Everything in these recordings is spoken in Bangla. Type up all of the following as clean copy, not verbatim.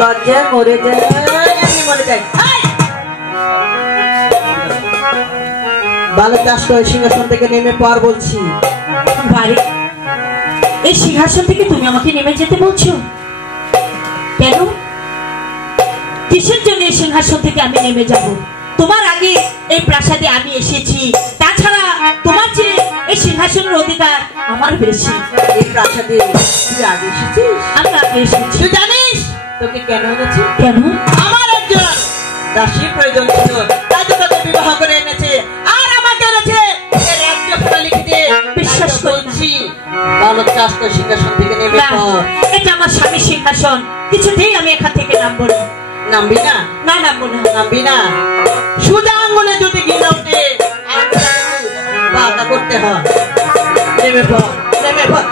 লজ্জায় মরে যায়, আমি মরে যাই। ভালো চাষ করে সিংহাসন থেকে নেমে পর বলছি। বাড়ি এই সিংহাসন থেকে তুমি আমাকে নেমে যেতে বলছো কেন? কিসের জন্য এই সিংহাসন থেকে আমি নেমে যাব? তোমার আগে এই প্রাসাদে আমি এসেছি, তাছাড়া তোমার যে এই সিংহাসনের অধিকার আমার বেশি। এই প্রাসাদে তুই আগে এসেছিস? আমি আগে এসেছি। তুই জানিস তোকে কেন এনেছি? কেন? আমার একজন দাসীর প্রয়োজন ছিল, তাই তো তোকে বিবাহ করে এনেছে। আর আমাকে এনেছে এর একটা ফটো লিখে দে। বিশ্বাস করছি ভালো চাষ করে সিংহাসন থেকে নেমে পর। এটা আমার স্বামী সিংহাসন, কিছুতেই আমি এখান থেকে নামবো না। নামবি না? না, নামবো না। নামবি না? সোজা আঙ্গুলে যদি গিয়ে ওঠে বাধা করতে হয়। নেমে পর, নেমে পর।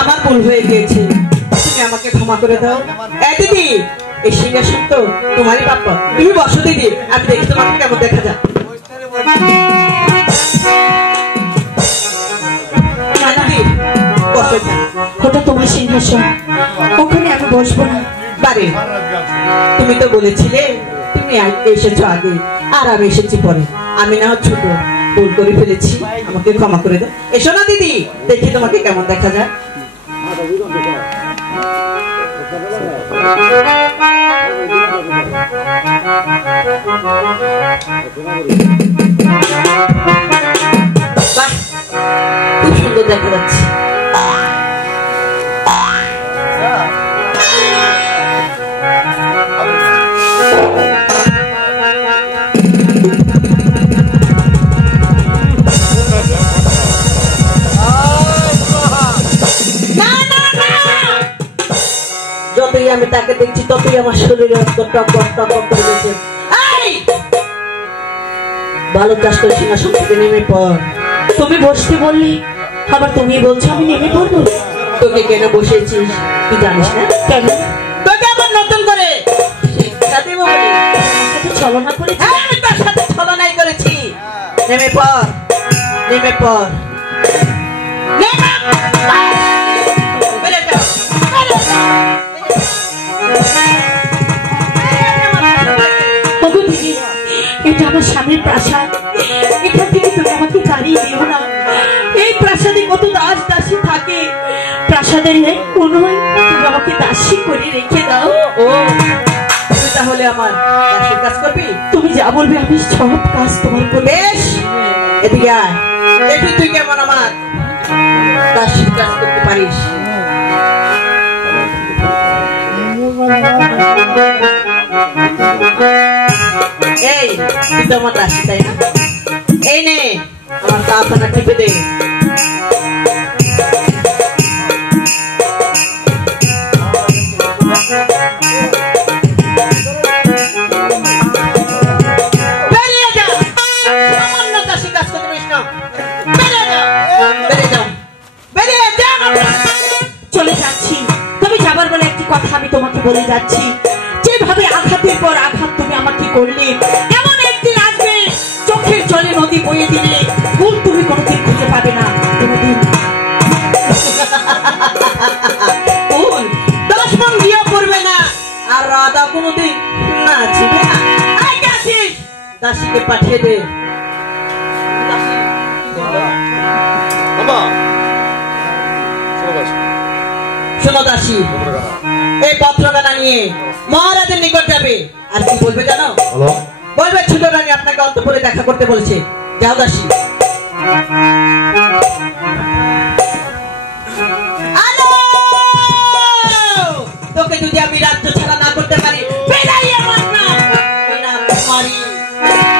আমার ভুল হয়ে গিয়েছে, তুমি আমাকে ক্ষমা করে দাও। দিদি, এই সিংহাসন তো তোমারই প্রাপ্য, তুমি বসো দিদি, আমি দেখি তোমাকে কেমন দেখা যায়। ওটা তোমার সিংহাসন, ওখানে আমি বসবো না। বারে তুমি তো বলেছিলে তুমি এসেছো আগে আর আমি এসেছি পরে। আমি না হয় ছোট, ভুল করে ফেলেছি, আমাকে ক্ষমা করে দাও। এসো না দিদি, দেখি তোমাকে কেমন দেখা যায়। বাহ, খুব সুন্দর দেখা যাচ্ছে। যতই আমি তাকে দেখছি ততই আমার শরীরে টক করে গেছে। ভালো চাষ করে সিংহাসন থেকে নেমে পড়। তুমি বসতে বললি, আবার তুমি বলছো আমি নেমে পড়বো? তোকে কেন বসেছিস তুই জানিস না? কেন? তোকে আবার নতুন করে সাথে ছলনা করে? আমি তার সাথে ছলনাই করেছি। নেমে পড়, নেমে পড়, এটা আমার স্বামীর প্রাসাদ, এখান থেকে তুমি আমাকে তাড়িয়ে দিও না। এই প্রাসাদে কত দাস দাসী থাকে, প্রাসাদের এক কোনোই তুমি আমাকে দাসী করে রেখে দাও। ও তুই তাহলে আমার দাসীর কাজ করবি? তুমি যা বলবে আমি সব কাজ তোমার করব। বেশ, এদিকে আয়, দেখি তুই কেমন আমার দাসীর কাজ করতে পারিস। এই তুই তো আমার দাসী তাই না? এই নে আমার কাপড়টা টিপে দে। চলে যাচ্ছি, তুমি যাবার বলে একটি কথা আমি তোমাকে বলে যাচ্ছি। যেভাবে আঘাতের পর আঘাত তুমি আমাকে করলে, এমন একদিন আসবে চোখের জলে নদী বয়ে দিলে ভুল তুমি কোনোদিন খুঁজে পাবে না। কোনোদিন ভুল 10 মণ বিয়ে করবে না, আর রাধা কোনোদিন নাচবে না। দাসীকে পাঠিয়ে দে। শোনো দাসী, এই পত্রখানা নিয়ে মহারাজের নিকট যাবে। আর কি বলবে জানো? বলবে ছোট রানী আপনাকে অন্তঃপুরে দেখা করতে বলেছে। যাও দাসী।